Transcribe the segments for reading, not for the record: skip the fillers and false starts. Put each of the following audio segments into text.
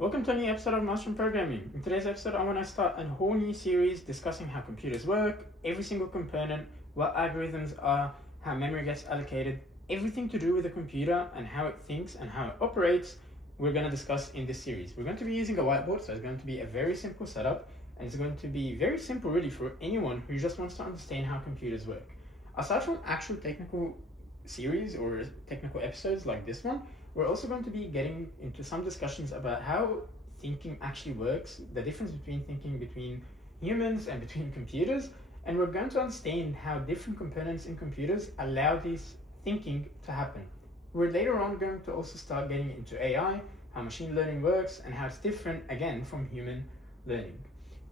Welcome to a new episode of Mastering Programming. In today's episode, I want to start a whole new series discussing how computers work, every single component, what algorithms are, how memory gets allocated, everything to do with the computer and how it thinks and how it operates, we're going to discuss in this series. We're going to be using a whiteboard, so it's going to be a very simple setup, and it's going to be very simple really for anyone who just wants to understand how computers work. Aside from actual technical series or technical episodes like this one, we're also going to be getting into some discussions about how thinking actually works, the difference between thinking between humans and between computers, and we're going to understand how different components in computers allow this thinking to happen. We're later on going to also start getting into AI, how machine learning works, and how it's different, again, from human learning.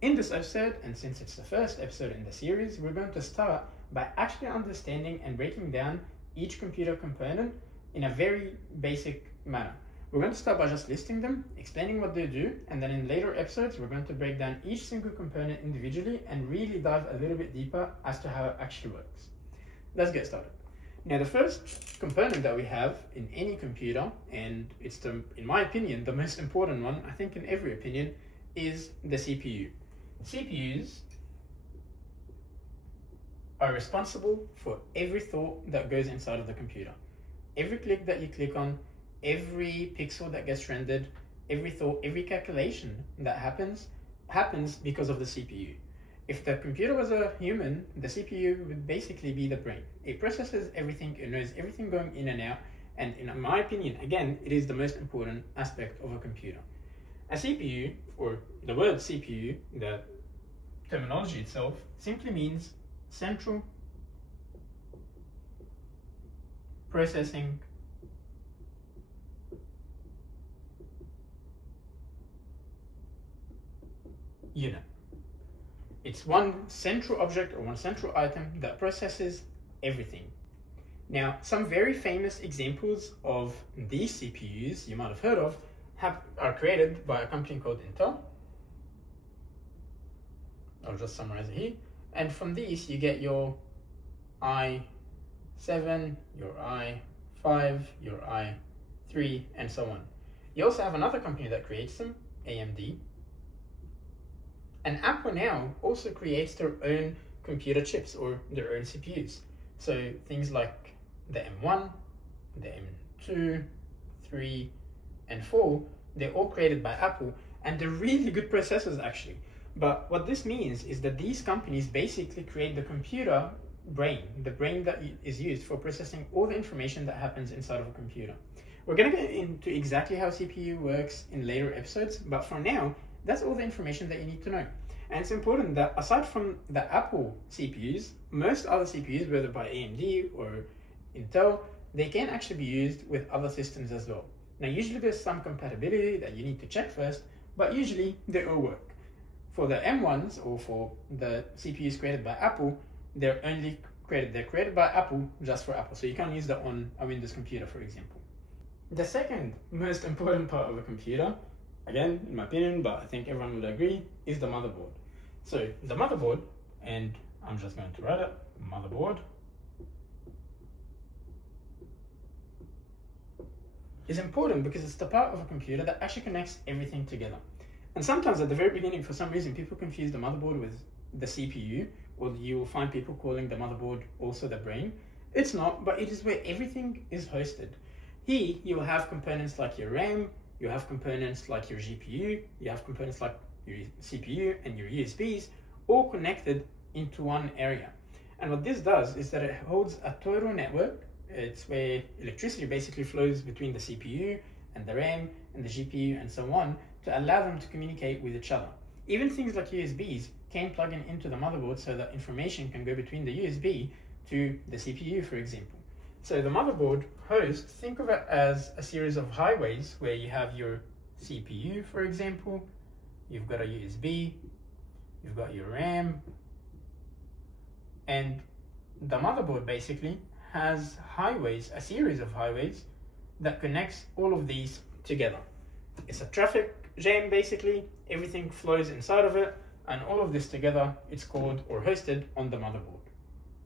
In this episode, and since it's the first episode in the series, we're going to start by actually understanding and breaking down each computer component in a very basic manner. We're going to start by just listing them, explaining what they do, and then in later episodes, we're going to break down each single component individually and really dive a little bit deeper as to how it actually works. Let's get started. Now, the first component that we have in any computer, and it's in my opinion, the most important one, I think in every opinion, is the CPU. CPUs are responsible for every thought that goes inside of the computer. Every click that you click on, every pixel that gets rendered, every thought, every calculation that happens because of the CPU. If the computer was a human, the CPU would basically be the brain. It processes everything, it knows everything going in and out, and in my opinion, again, it is the most important aspect of a computer. A CPU, or the word CPU, the terminology itself, simply means Central Processing Unit. It's one central object or one central item that processes everything. Now, some very famous examples of these CPUs you might have heard of are created by a company called Intel. I'll just summarize it here. And from these, you get your i7, your i5, your i3, and so on. You also have another company that creates them, AMD. And Apple now also creates their own computer chips or their own CPUs. So things like the M1, the M2, 3, and 4, they're all created by Apple, and they're really good processors actually. But what this means is that these companies basically create the computer brain, the brain that is used for processing all the information that happens inside of a computer. We're going to get into exactly how CPU works in later episodes, but for now, that's all the information that you need to know. And it's important that aside from the Apple CPUs, most other CPUs, whether by AMD or Intel, they can actually be used with other systems as well. Now, usually there's some compatibility that you need to check first, but usually they all work. For the M1s or for the CPUs created by Apple, they're created by Apple just for Apple. So you can't use that on a Windows computer, for example. The second most important part of a computer, again, in my opinion, but I think everyone would agree, is the motherboard. So the motherboard, and I'm just going to write it, motherboard, is important because it's the part of a computer that actually connects everything together. And sometimes at the very beginning, for some reason, people confuse the motherboard with the CPU, or you will find people calling the motherboard also the brain. It's not, but it is where everything is hosted. Here, you will have components like your RAM, you have components like your GPU, you have components like your CPU and your USBs, all connected into one area. And what this does is that it holds a total network. It's where electricity basically flows between the CPU and the RAM and the GPU and so on to allow them to communicate with each other. Even things like USBs can plug into the motherboard so that information can go between the USB to the CPU, for example. So the motherboard host, think of it as a series of highways where you have your CPU, for example, you've got a USB, you've got your RAM, and the motherboard basically has highways, a series of highways that connects all of these together. It's a traffic jam basically, everything flows inside of it, and all of this together, it's called or hosted on the motherboard.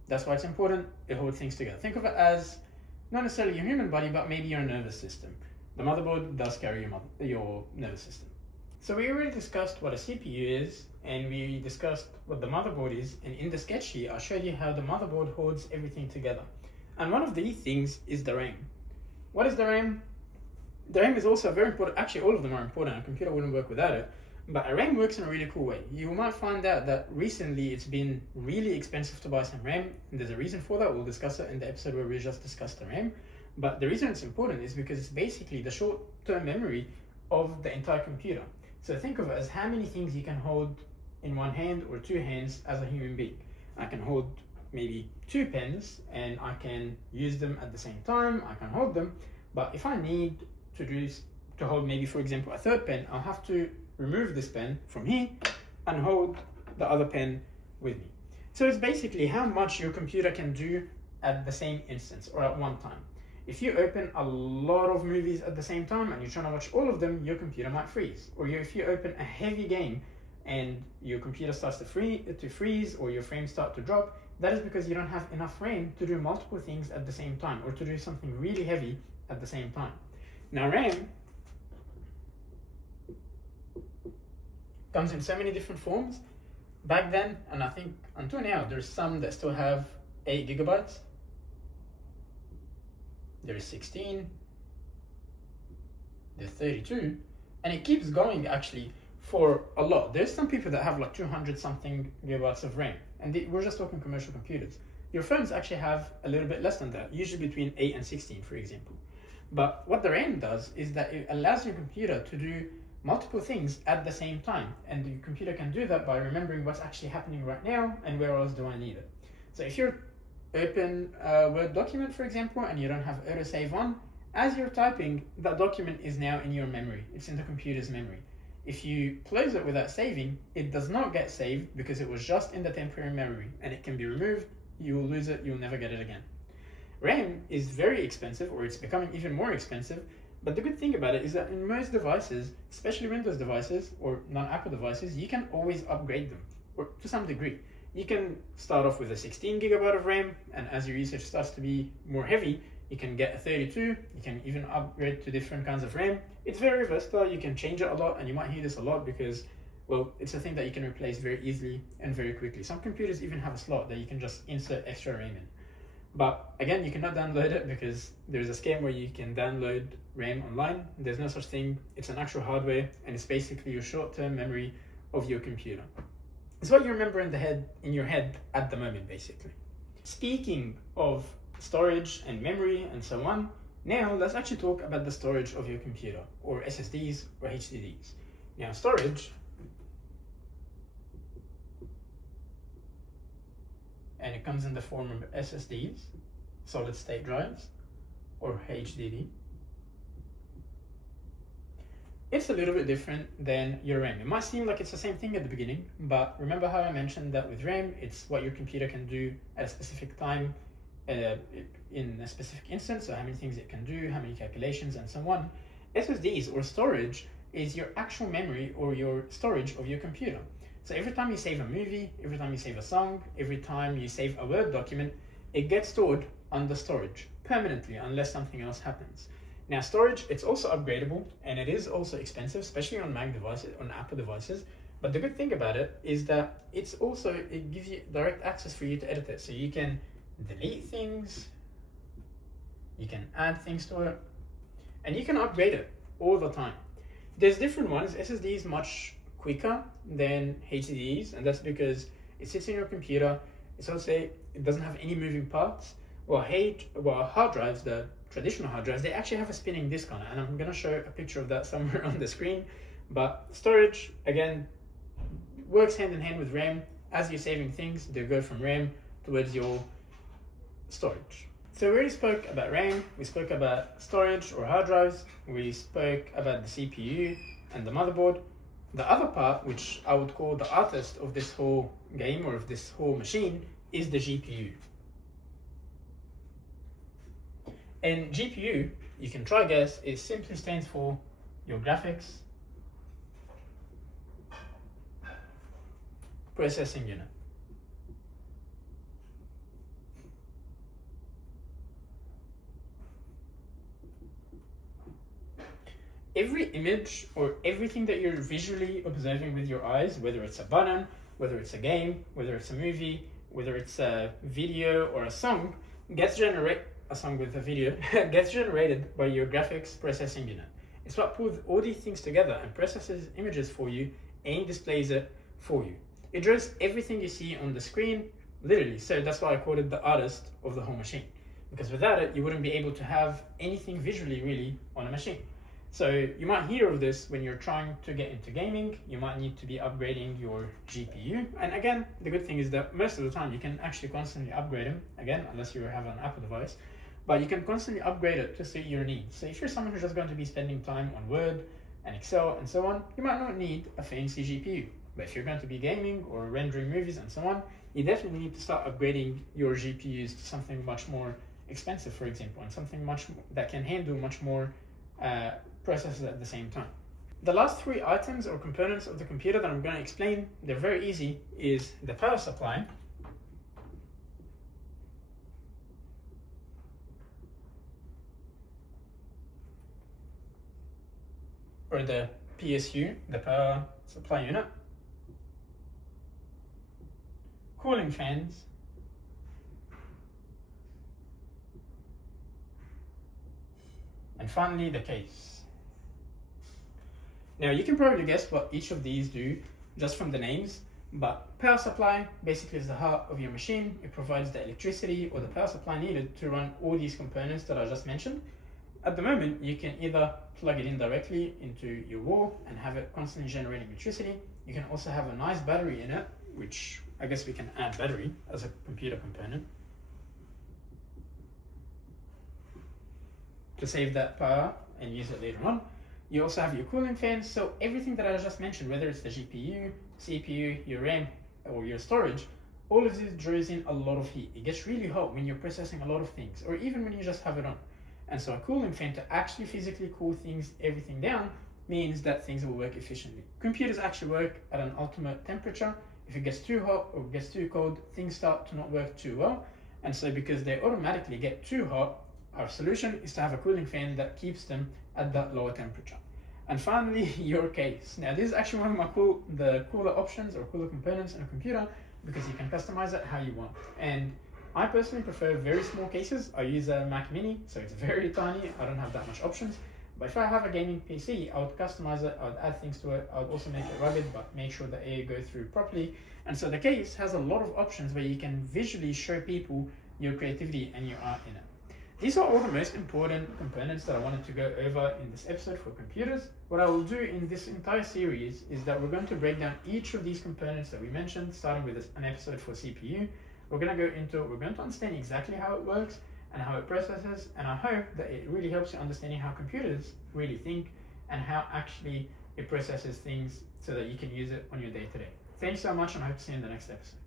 That's why it's important, it holds things together. Think of it as not necessarily your human body, but maybe your nervous system. The motherboard does carry your nervous system. So we already discussed what a CPU is, and we discussed what the motherboard is, and in the sketch sheet I showed you how the motherboard holds everything together. And one of these things is the RAM. What is the RAM? The RAM is also very important. Actually, all of them are important. A computer wouldn't work without it. But a RAM works in a really cool way. You might find out that recently it's been really expensive to buy some RAM, and there's a reason for that. We'll discuss it in the episode where we just discussed the RAM. But the reason it's important is because it's basically the short-term memory of the entire computer. So think of it as how many things you can hold in one hand or two hands as a human being. I can hold maybe 2 pens and I can use them at the same time. I can hold them, but if I need to hold maybe, for example, a third pen, I'll have to remove this pen from here and hold the other pen with me. So it's basically how much your computer can do at the same instance or at one time. If you open a lot of movies at the same time and you're trying to watch all of them, your computer might freeze. Or if you open a heavy game and your computer starts to freeze or your frames start to drop, that is because you don't have enough RAM to do multiple things at the same time or to do something really heavy at the same time. Now RAM comes in so many different forms. Back then, and I think until now, there's some that still have 8 gigabytes. There is 16, there's 32, and it keeps going actually for a lot. There's some people that have like 200 something gigabytes of RAM, and we're just talking commercial computers. Your phones actually have a little bit less than that, usually between 8 and 16, for example. But what the RAM does is that it allows your computer to do multiple things at the same time, and the computer can do that by remembering what's actually happening right now and where else do I need it. So if you're open a Word document, for example, and you don't have autosave on, as you're typing, that document is now in your memory. It's in the computer's memory. If you close it without saving, it does not get saved because it was just in the temporary memory, and it can be removed. You will lose it, you'll never get it again. RAM is very expensive, or it's becoming even more expensive, but the good thing about it is that in most devices, especially Windows devices or non-Apple devices, you can always upgrade them, or to some degree. You can start off with a 16 gigabyte of RAM, and as your usage starts to be more heavy, you can get a 32, you can even upgrade to different kinds of RAM. It's very versatile, you can change it a lot, and you might hear this a lot because, well, it's a thing that you can replace very easily and very quickly. Some computers even have a slot that you can just insert extra RAM in. But again, you cannot download it because there's a scam where you can download RAM online. There's no such thing. It's an actual hardware, and it's basically your short-term memory of your computer. It's what you remember in your head at the moment, basically. Speaking of storage and memory and so on, now let's actually talk about the storage of your computer, or SSDs or HDDs. Now, storage, and it comes in the form of SSDs, solid state drives, or HDD. It's a little bit different than your RAM. It might seem like it's the same thing at the beginning, but remember how I mentioned that with RAM, it's what your computer can do at a specific time in a specific instance, so how many things it can do, how many calculations, and so on. SSDs, or storage, is your actual memory or your storage of your computer. So every time you save a movie, every time you save a song, every time you save a Word document, it gets stored on the storage permanently unless something else happens. Now, storage, it's also upgradable, and it is also expensive, especially on Mac devices, on Apple devices. But the good thing about it is that it gives you direct access for you to edit it. So you can delete things, you can add things to it, and you can upgrade it all the time. There's different ones. SSD is much quicker than HDDs, and that's because it sits in your computer. It's also, it doesn't have any moving parts. Well, hard drives, the traditional hard drives, they actually have a spinning disk on it, and I'm going to show a picture of that somewhere on the screen. But storage, again, works hand in hand with RAM. As you're saving things, they go from RAM towards your storage. So we already spoke about RAM, we spoke about storage or hard drives, we spoke about the CPU and the motherboard. The other part, which I would call the artist of this whole game or of this whole machine, is the GPU. And GPU, you can try guess, it simply stands for your graphics processing unit. every image or everything that you're visually observing with your eyes, whether it's a button, whether it's a game, whether it's a movie, whether it's a video or a song, a song with a video gets generated by your graphics processing unit. It's what pulls all these things together and processes images for you and displays it for you. It draws everything you see on the screen, literally. So that's why I called it the artist of the whole machine. Because without it, you wouldn't be able to have anything visually really on a machine. So you might hear of this when you're trying to get into gaming. You might need to be upgrading your GPU. And again, the good thing is that most of the time you can actually constantly upgrade them, again, unless you have an Apple device. But you can constantly upgrade it to suit your needs. So if you're someone who's just going to be spending time on Word and Excel and so on, you might not need a fancy GPU. But if you're going to be gaming or rendering movies and so on, you definitely need to start upgrading your GPUs to something much more expensive, for example, and something much more, that can handle much more processes at the same time. The last three items or components of the computer that I'm going to explain, they're very easy, is the power supply, or the PSU, the power supply unit, cooling fans, and finally the case. Now you can probably guess what each of these do just from the names, but power supply basically is the heart of your machine. It provides the electricity or the power supply needed to run all these components that I just mentioned. At the moment, you can either plug it in directly into your wall and have it constantly generating electricity. You can also have a nice battery in it, which I guess we can add battery as a computer component to save that power and use it later on. You also have your cooling fans, so everything that I just mentioned, whether it's the GPU, CPU, your RAM, or your storage, all of this draws in a lot of heat. It gets really hot when you're processing a lot of things, or even when you just have it on. And so a cooling fan to actually physically cool everything down means that things will work efficiently. Computers actually work at an ultimate temperature. If it gets too hot or gets too cold, things start to not work too well. And so because they automatically get too hot, our solution is to have a cooling fan that keeps them at that lower temperature. And finally, your case. Now this is actually one of the cooler options or cooler components in a computer, because you can customize it how you want. And I personally prefer very small cases. I use a Mac Mini, so it's very tiny. I don't have that much options. But if I have a gaming PC, I would customize it, I would add things to it, I would also make it rugged, but make sure the air goes through properly. And so the case has a lot of options where you can visually show people your creativity and your art in it. These are all the most important components that I wanted to go over in this episode for computers. What I will do in this entire series is that we're going to break down each of these components that we mentioned, starting with an episode for CPU. We're going to understand exactly how it works and how it processes, and I hope that it really helps you understanding how computers really think and how actually it processes things so that you can use it on your day-to-day. Thanks so much, and I hope to see you in the next episode.